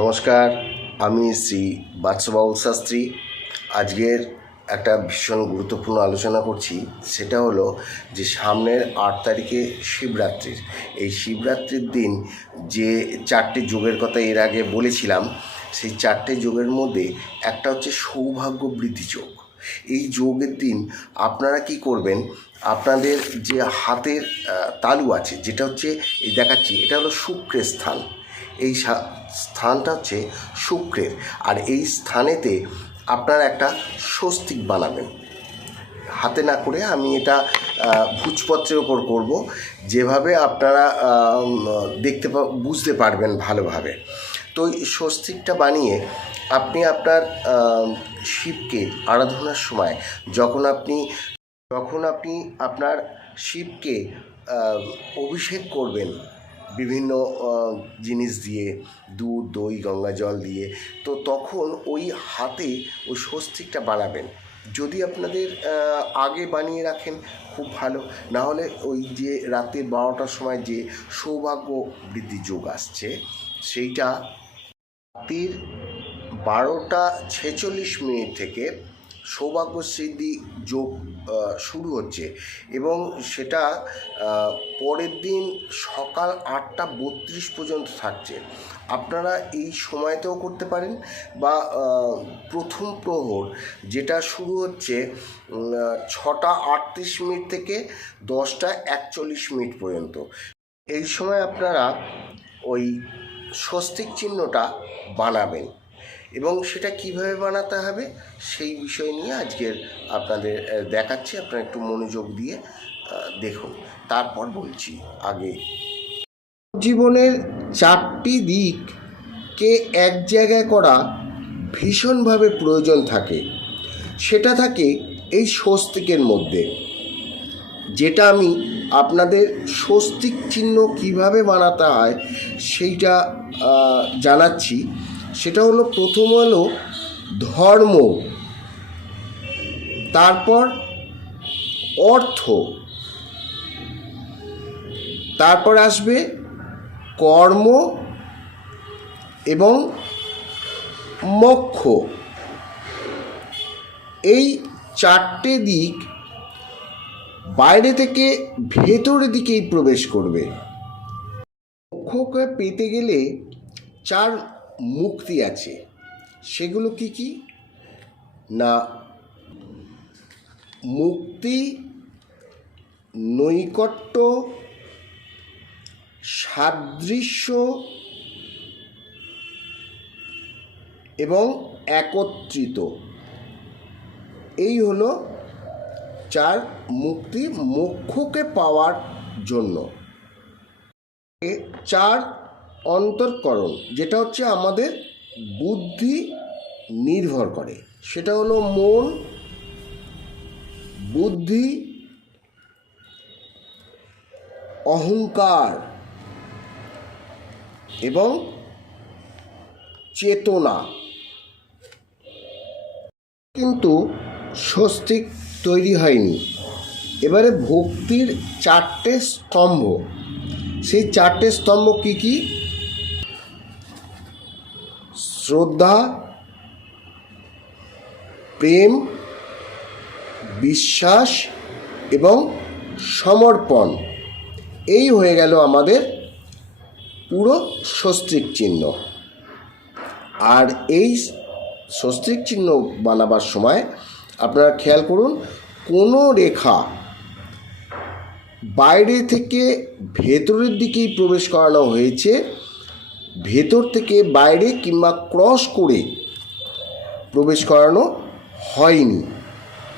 নমস্কার, আমি শ্রী বাদশবাউল শাস্ত্রী। আজকের একটা ভীষণ গুরুত্বপূর্ণ আলোচনা করছি, সেটা হলো যে সামনের আট তারিখে শিবরাত্রির। এই শিবরাত্রির দিন যে চারটে যোগের কথা এর আগে বলেছিলাম, সেই চারটে যোগের মধ্যে একটা হচ্ছে সৌভাগ্য বৃদ্ধি যোগ। এই যোগের দিন আপনারা কি করবেন? আপনাদের যে হাতের তালু আছে, যেটা হচ্ছে, এই দেখাচ্ছি, এটা হলো শুক্রের স্থান। এই স্থানটা হচ্ছে শুক্রের। আর এই স্থানেতে আপনারা একটা স্বস্তিক বানাবেন। হাতে না করে আমি এটা ভুজপত্রের ওপর করব। যেভাবে আপনারা দেখতে বুঝতে পারবেন ভালোভাবে। তো এই স্বস্তিকটা বানিয়ে আপনি আপনার শিবকে আরাধনার সময় যখন আপনি যখন আপনি আপনার শিবকে অভিষেক করবেন বিভিন্ন জিনিস দিয়ে, দুধ, দই, গঙ্গা জল দিয়ে, তো তখন ওই হাতে ওই স্বস্তিকটা বানাবেন যদি আপনাদের আগে বানিয়ে রাখেন, খুব ভালো। না হলে ওই যে রাতে বারোটার সময় যে সৌভাগ্য বৃদ্ধি যোগ আসছে, সেইটা রাতের বারোটা ছেচল্লিশ মিনিট থেকে সৌভাগ্য সিদ্ধি যোগ শুরু হচ্ছে। এবং সেটা পরের দিন সকাল আটটা বত্রিশ পর্যন্ত থাকছে। আপনারা এই সময়তেও করতে পারেন বা প্রথম প্রহর যেটা শুরু হচ্ছে ছটা আটত্রিশ মিনিট থেকে দশটা একচল্লিশ মিনিট পর্যন্ত। এই সময় আপনারা ওই স্বস্তিক চিহ্নটা বানাবেন। এবং সেটা কীভাবে বানাতে হবে সেই বিষয় নিয়ে আজকের আপনাদের দেখাচ্ছি। আপনারা একটু মনোযোগ দিয়ে দেখুন। তারপর বলছি আগে। জীবনের চারটি দিককে এক জায়গায় করা ভীষণভাবে প্রয়োজন থাকে। সেটা থাকে এই স্বস্তিকের মধ্যে। যেটা আমি আপনাদের স্বস্তিক চিহ্ন কীভাবে বানাতে হয়, সেইটা জানাচ্ছি। সেটা হলো প্রথম হলো ধর্ম। তারপর অর্থ। তারপর আসবে কর্ম এবং মোক্ষ। এই চারটে দিক বাইরে থেকে ভেতরের দিকেই প্রবেশ করবে। মোক্ষকে পেতে গেলে চার মুক্তি আছে। সেগুলো কি কি? না, মুক্তি, নৈকট্য, সাদৃশ্য এবং একত্রিত। এই হলো চার মুক্তি মোক্ষকে পাওয়ার জন্য। চার অন্তর্করণ, যেটা হচ্ছে আমাদের বুদ্ধি নির্ভর করে। সেটা হলো মন, বুদ্ধি, অহংকার এবং চেতনা। কিন্তু স্বস্তিক তৈরি হয়নি। এবারে ভক্তির চারটে স্তম্ভ। সেই চারটে স্তম্ভ কি কি? শ্রদ্ধা, প্রেম, বিশ্বাস এবং সমর্পণ। এই হয়ে গেল আমাদের পুরো স্বস্তিক চিহ্ন। আর এই স্বস্তিক চিহ্ন বানাবার সময় আপনারা খেয়াল করুন, কোনো রেখা বাইরে থেকে ভেতরের দিকেই প্রবেশ করানো হয়েছে। ভেতর থেকে বাইরে কিংবা ক্রস করে প্রবেশ করানো হয়নি।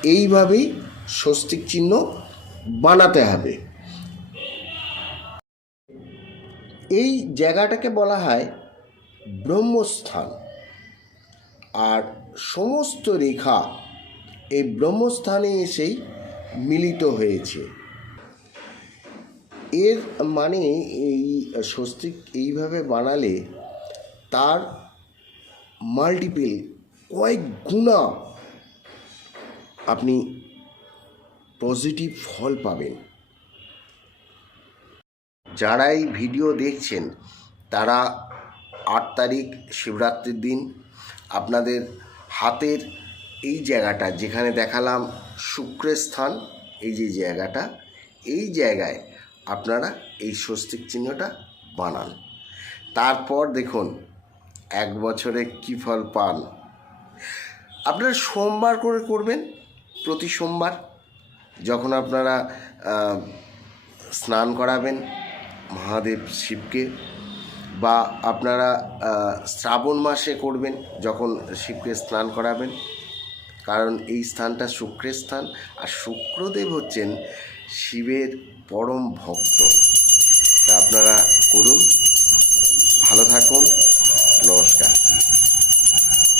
এইভাবেই স্বস্তিক চিহ্ন বানাতে হবে। এই জায়গাটাকে বলা হয় ব্রহ্মস্থান। আর সমস্ত রেখা এই ব্রহ্মস্থানে এসেই মিলিত হয়েছে। এর মানে এই স্বস্তিক এইভাবে বানালে তার মাল্টিপল কয়েক গুণা আপনি পজিটিভ ফল পাবেন। যারা এই ভিডিও দেখছেন, তারা আট তারিখ শিবরাত্রির দিন আপনাদের হাতের এই জায়গাটা যেখানে দেখালাম শুক্রের স্থান, এই যে জায়গাটা, এই জায়গায় আপনারা এই স্বস্তিক চিহ্নটা বানান। তারপর দেখুন, এক বছরে কী ফল পান? আপনারা সোমবার করে করবেন, প্রতি সোমবার। যখন আপনারা স্নান করাবেন মহাদেব শিবকে, বা আপনারা শ্রাবণ মাসে করবেন, যখন শিবকে স্নান করাবেন কারণ এই স্থানটা শুক্রের স্থান আর শুক্রদেব হচ্ছেন শিবের পরম ভক্ত। তা আপনারা করুন। ভালো থাকুন। নমস্কার।